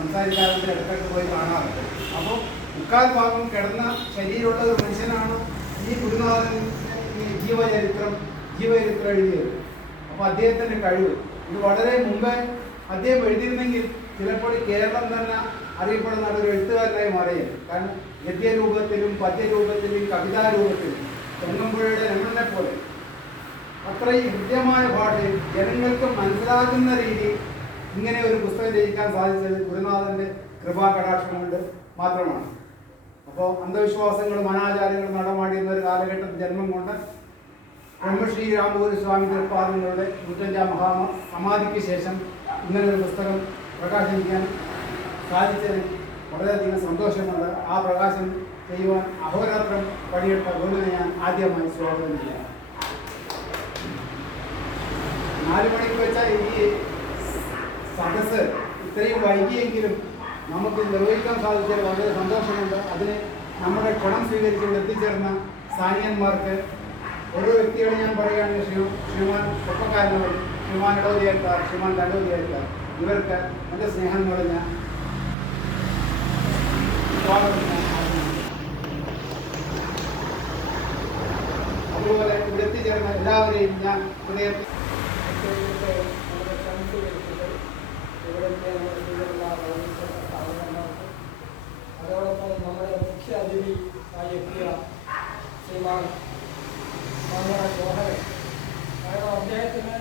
സംസാരിക്കാറുണ്ട്, ഇടയ്ക്കൊക്കെ പോയി കാണാറുണ്ട്. അപ്പോൾ മുക്കാൽ ഭാഗം കിടന്ന ശരീരമുള്ള ഒരു മനുഷ്യനാണ് ഈ ഗുരുനാഥൻ ജീവചരിത്രം എഴുതിയത്. അപ്പോൾ അദ്ദേഹത്തിൻ്റെ കഴിവ് ഇത് വളരെ മുമ്പേ അദ്ദേഹം എഴുതിയിരുന്നെങ്കിൽ ചിലപ്പോൾ കേരളം തന്നെ അറിയപ്പെടുന്ന ഒരു എഴുത്തുകാരനായി മാറിയത്. കാരണം ഗദ്യരൂപത്തിലും പദ്യരൂപത്തിലും കവിതാരൂപത്തിലും ചെങ്ങമ്പുഴയുടെ രംഗനെ പോലെ അത്രയും ഹൃദ്യമായ ഭാഷയിൽ ജനങ്ങൾക്ക് മനസ്സിലാകുന്ന രീതിയിൽ ഇങ്ങനെ ഒരു പുസ്തകം രചിക്കാൻ സാധിച്ചത് ഗുരുനാഥൻ്റെ കൃപാകടാക്ഷം കൊണ്ട് മാത്രമാണ്. അപ്പോൾ അന്ധവിശ്വാസങ്ങളും അനാചാരങ്ങളും നടമാടിയുന്ന ഒരു കാലഘട്ടത്തിൽ ജന്മം കൊണ്ട് ബ്രഹ്മശ്രീ രാമഗുരു സ്വാമി തൃപ്പാദങ്ങളുടെ 105ാം സമാധിക്ക് ശേഷം ഇങ്ങനൊരു പുസ്തകം പ്രകാശിപ്പിക്കാൻ സാധിച്ചതിൽ വളരെയധികം സന്തോഷമുണ്ട്. ആ പ്രകാശനം ചെയ്യുവാൻ അഹോരാത്രം പണിയെടുത്ത ഗുരുവിനെ ഞാൻ ആദ്യമായി സ്വാഗതം ചെയ്യാം. 4 മണിക്ക് വെച്ച ഈ സദസ്സ് ഇത്രയും വൈകിയെങ്കിലും നമുക്ക് നിർവഹിക്കാൻ സാധിച്ചതിൽ വളരെ സന്തോഷമുണ്ട്. അതിന് നമ്മുടെ ക്ഷണം സ്വീകരിച്ചുകൊണ്ട് എത്തിച്ചേർന്ന സാനിയന്മാർക്ക് ഓരോ വ്യക്തിയോട് ഞാൻ പറയുകയാണെങ്കിൽ ശ്രീമാൻ ചെറുപ്പക്കാരനോട്, ശ്രീമാൻ ഇടവതിയായിട്ടാർ, ശ്രീമാൻ ദണ്ഡവതിയായിട്ടാർ, ഇവർക്ക് എൻ്റെ സ്നേഹം നിറഞ്ഞ സ്വാഗതം. അതുപോലെ ഇവിടെ എത്തിച്ചേർന്ന എല്ലാവരെയും ഞാൻ ഹൃദയത്തിൽ അതോടൊപ്പം നമ്മുടെ മുഖ്യ അതിഥി ആയി എത്തിയ ശ്രീമാൻ ജോഹരൻ, കാരണം അദ്ദേഹത്തിന്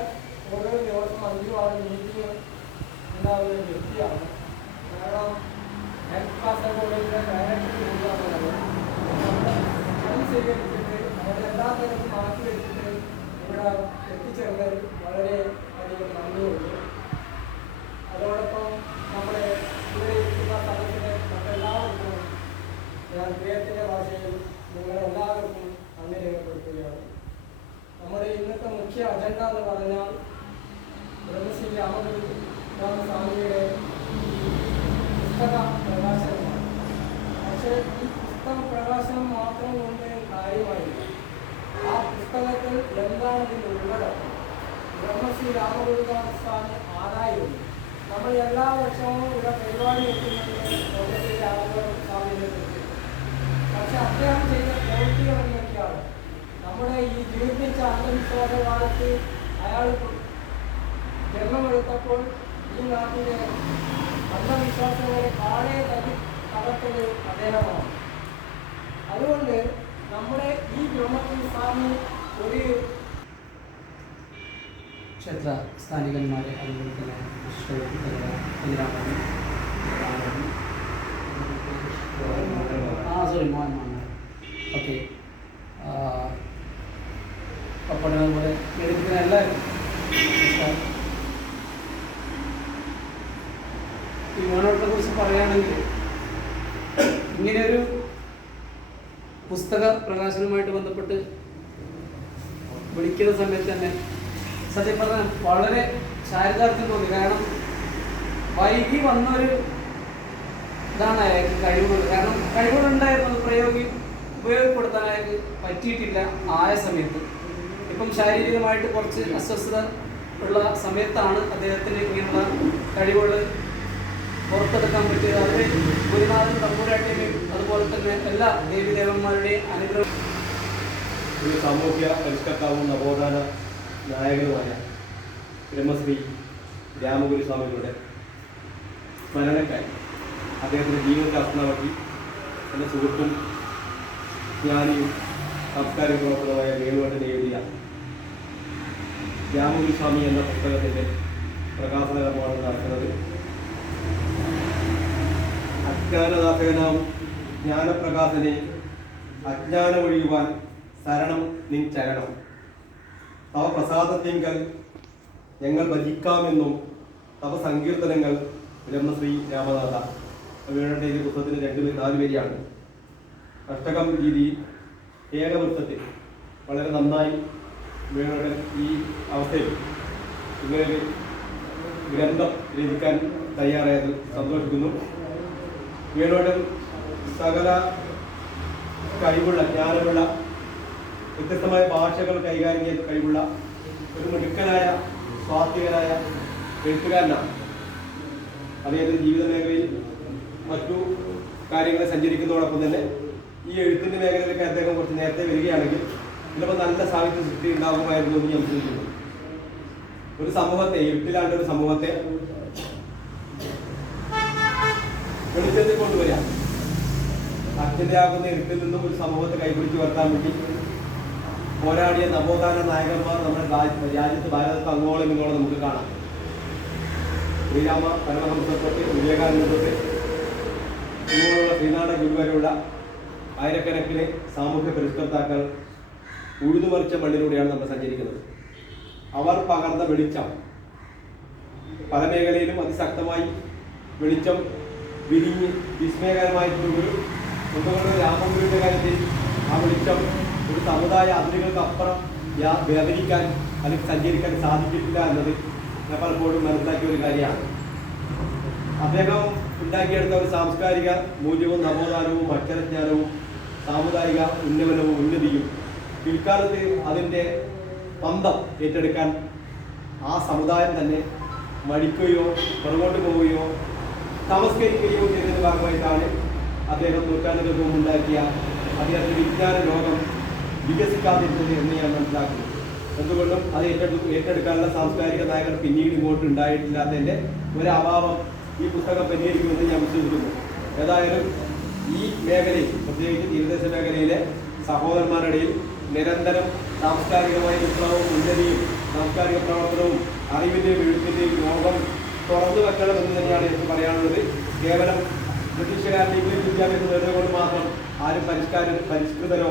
ഓരോ ദിവസം 5-6 മീറ്റിംഗ് ഉണ്ടാകുന്ന ഒരു വ്യക്തിയാണ്. കാരണം ഹെൽത്ത് കാസർഗോഡിലെ ഡയറക്ടർ കൂടിയാണുള്ളത്. അത് സ്വീകരിച്ചിട്ട് നമ്മുടെ എല്ലാ തരത്തിലും മാറ്റി വെച്ചിട്ട് ഇവിടെ എത്തിച്ചേർന്നതിൽ വളരെ അധികം നന്ദിയുണ്ട്. അതോടൊപ്പം നമ്മുടെ ഇവിടെ ഇരിക്കുന്ന സ്ഥലത്തിലെ മറ്റെല്ലാവർക്കും ഞാൻ ഹൃദയത്തിൻ്റെ ഭാഷയിൽ നിങ്ങളെല്ലാവർക്കും നന്ദി രേഖപ്പെടുത്തുകയാണ്. നമ്മുടെ ഇന്നത്തെ മുഖ്യ അജണ്ട എന്ന് പറഞ്ഞാൽ ബ്രഹ്മശ്രീ രാമഗുരു സ്വാമിയുടെ പുസ്തക പ്രകാശനമാണ്. പക്ഷേ ഈ പുസ്തക പ്രകാശനം മാത്രം കൊണ്ട് കാര്യമായില്ല. ആ പുസ്തകത്തിൽ എന്താണ് ഇതിൻ്റെ ഉള്ളടക്കം, ബ്രഹ്മശ്രീ രാമഗുരുസ്വാമി ആരായിരുന്നു. നമ്മൾ എല്ലാ വർഷവും ഇവിടെ പരിപാടി വെക്കുന്നുണ്ട് ബ്രഹ്മശ്രീ രാമഗുരുസ്വാമിയെ പറ്റി. പക്ഷെ അദ്ദേഹം ചെയ്ത പ്രവൃത്തികൾ എന്തൊക്കെയാണ്? നമ്മുടെ ഈ ജീവിച്ച അന്ധവിശ്വാസ കാലത്ത് അയാൾ ജന്മമെടുത്തപ്പോൾ ഈ നാട്ടിലെ അന്ധവിശ്വാസങ്ങളെ പാടെ തകർത്തത് അദ്ദേഹമാണ്. അതുകൊണ്ട് നമ്മുടെ ഈ ബ്രഹ്മശ്രീ സ്വാമി ഒരു ക്ഷേത്ര സ്ഥാനികന്മാരെ, അതുപോലെ തന്നെ ഓക്കെ പപ്പട അതുപോലെ എടുക്കുന്ന എല്ലാവരും ഈ മോനോട്ടത്തെ കുറിച്ച് പറയുകയാണെങ്കിൽ ഇങ്ങനെയൊരു പുസ്തക പ്രകാശനവുമായിട്ട് ബന്ധപ്പെട്ട് വിളിക്കുന്ന സമയത്ത് തന്നെ സത്യം പറഞ്ഞാൽ വളരെ ചാരിതാർത്ഥ്യം തോന്നി. കാരണം വൈകി വന്നൊരു ഇതാണ് അയാൾക്ക് കഴിവുകൾ. കാരണം കഴിവുകളുണ്ടായിരുന്നത് ഉപയോഗപ്പെടുത്താൻ അയാൾക്ക് പറ്റിയിട്ടില്ല ആയ സമയത്ത്. ഇപ്പം ശാരീരികമായിട്ട് കുറച്ച് അസ്വസ്ഥത ഉള്ള സമയത്താണ് അദ്ദേഹത്തിന് ഇങ്ങനെയുള്ള കഴിവുകൾ പുറത്തെടുക്കാൻ പറ്റിയത്. അതിന് ഗുരുനാഥൻ തമ്പുരാട്ടിയും അതുപോലെ തന്നെ എല്ലാ ദേവീദേവന്മാരുടെയും അനുഗ്രഹം. ഒരു സാമൂഹ്യ പരിഷ്കർത്താവും നവോത്ഥാന നായകനുമായ ബ്രഹ്മശ്രീ രാമഗുരു സ്വാമികളുടെ സ്മരണയ്ക്കായി അദ്ദേഹത്തിൻ്റെ ജീവിതശാസ്ത്രമാക്കി എൻ്റെ സുഹൃത്തും ജ്ഞാനിയും സാംസ്കാരിക പ്രവർത്തനമായ വേണുവേട്ടൻ എഴുതിയ രാമഗുരു സ്വാമി എന്ന പുസ്തകത്തിൻ്റെ പ്രകാശന കർമ്മമാണ് നടക്കുന്നത്. അജ്ഞാനനാഥകനാം ജ്ഞാനപ്രകാശനെ അജ്ഞാനമൊഴിയുവാൻ ശരണം നിൻ ചരണം. തവ പ്രസാദത്തിങ്കൽ ഞങ്ങൾ ഭജിക്കാമെന്നും തവ സങ്കീർത്തനങ്ങൾ ബ്രഹ്മശ്രീ രാമനാഥ. വേണുവേട്ടൻ ഈ പുസ്തകത്തിന് 4 വരിയാണ്. അഷ്ടകം രീതി ഏകവൃത്തത്തിൽ വളരെ നന്നായി വേണുവേട്ടൻ ഈ അവസ്ഥയിൽ ഇങ്ങനൊരു ഗ്രന്ഥം രചിക്കാൻ തയ്യാറായത് സന്തോഷിക്കുന്നു. വേണുവേട്ടൻ സകല കഴിവുള്ള, ജ്ഞാനമുള്ള, വ്യത്യസ്തമായ ഭാഷകൾ കൈകാര്യം ചെയ്ത് കഴിവുള്ള ഒരു മിടുക്കനായ സ്വാത്വികനായ എഴുത്തുകാരനാണ്. അദ്ദേഹത്തിൻ്റെ ജീവിത മേഖലയിൽ മറ്റു കാര്യങ്ങളെ സഞ്ചരിക്കുന്നതോടൊപ്പം തന്നെ ഈ എഴുത്തിൻ്റെ മേഖലയിലൊക്കെ അദ്ദേഹം കുറച്ച് നേരത്തെ വരികയാണെങ്കിൽ ചിലപ്പോൾ നല്ല സാഹിത്യ സൃഷ്ടി ഉണ്ടാകുമായിരുന്നു എന്ന് ഞാൻ ചിന്തിക്കുന്നു. ഒരു സമൂഹത്തെ, എഴുത്തിലാണ്ട് ഒരു സമൂഹത്തെ വെളിച്ചത്തിൽ കൊണ്ടുവരാം. അച്ഛൻ്റെയാകുന്ന എഴുത്തിൽ നിന്നും ഒരു സമൂഹത്തെ കൈപിടിച്ച് ഉയർത്താൻ വേണ്ടി പോരാടിയ നവോത്ഥാന നായകന്മാർ നമ്മുടെ രാജ്യത്ത് ഭാരതത്ത് അങ്ങോളം ഇങ്ങോളം നമുക്ക് കാണാം. ശ്രീരാമ പരമഹംസ തൊട്ട് വിവേകാനന്ദ തൊട്ട് ഇങ്ങോട്ടുള്ള ശ്രീനാഥ ഗുരു വരെയുള്ള ആയിരക്കണക്കിന് സാമൂഹ്യ പരിഷ്കർത്താക്കൾ ഉഴുതുമറിച്ച മണ്ണിലൂടെയാണ് നമ്മൾ സഞ്ചരിക്കുന്നത്. അവർ പകർന്ന വെളിച്ചം പല മേഖലയിലും അതിശക്തമായി വെളിച്ചം വിരിഞ്ഞ് വിസ്മയകരമായിട്ടുള്ളൊരു ഒന്നുകൊണ്ട് രാമഗുരുവിൻ്റെ കാര്യത്തിൽ ആ വെളിച്ചം ഒരു സമുദായ അതിരുകൾക്കപ്പുറം വ്യാപരിക്കാൻ അല്ലെങ്കിൽ സഞ്ചരിക്കാൻ സാധിച്ചിട്ടില്ല എന്നത് ഞാൻ പലപ്പോഴും മനസ്സിലാക്കിയ ഒരു കാര്യമാണ്. അദ്ദേഹം ഉണ്ടാക്കിയെടുത്ത ഒരു സാംസ്കാരിക മൂല്യവും നവോത്ഥാനവും അക്ഷരജ്ഞാനവും സാമുദായിക ഉന്നമനവും ഉന്നതിയും പിൽക്കാലത്ത് അതിൻ്റെ പന്തം ഏറ്റെടുക്കാൻ ആ സമുദായം തന്നെ മടിക്കുകയോ പുറകോട്ട് പോവുകയോ തമസ്കരിക്കുകയോ ചെയ്തതിൻ്റെ ഭാഗമായിട്ടാണ് അദ്ദേഹം നൂറ്റാണ്ടുകൾക്ക് മുമ്പ് ഉണ്ടാക്കിയ അദ്ദേഹത്തിൻ്റെ വിജ്ഞാന ലോകം വികസിക്കാതിരുന്നത് എന്ന് ഞാൻ മനസ്സിലാക്കുന്നു. എന്തുകൊണ്ടും അത് ഏറ്റെടുക്കാനുള്ള സാംസ്കാരിക നായകർ പിന്നീട് ഇങ്ങോട്ട് ഉണ്ടായിട്ടില്ലാത്തതിൻ്റെ ഒരു അഭാവം ഈ പുസ്തകം പരിഹരിക്കുമെന്ന് ഞാൻ വിശ്വസിക്കുന്നു. ഏതായാലും ഈ മേഖലയിൽ, പ്രത്യേകിച്ച് തീരദേശ മേഖലയിലെ സഹോദരന്മാരുടെ ഇടയിൽ നിരന്തരം സാംസ്കാരികമായ വിപ്ലവവും ഉന്നതിയും സാംസ്കാരിക പ്രവർത്തനവും അറിവിൻ്റെയും എഴുത്തിൻ്റെയും ലോകം തുറന്നു വെക്കണമെന്ന് തന്നെയാണ് എനിക്ക് പറയാനുള്ളത്. കേവലം ബ്രിട്ടീഷുകാരുടെ ഇംഗ്ലീഷ് വിദ്യാഭ്യാസം വരുന്നത് കൊണ്ട് മാത്രം ആരും പരിഷ്കൃതരോ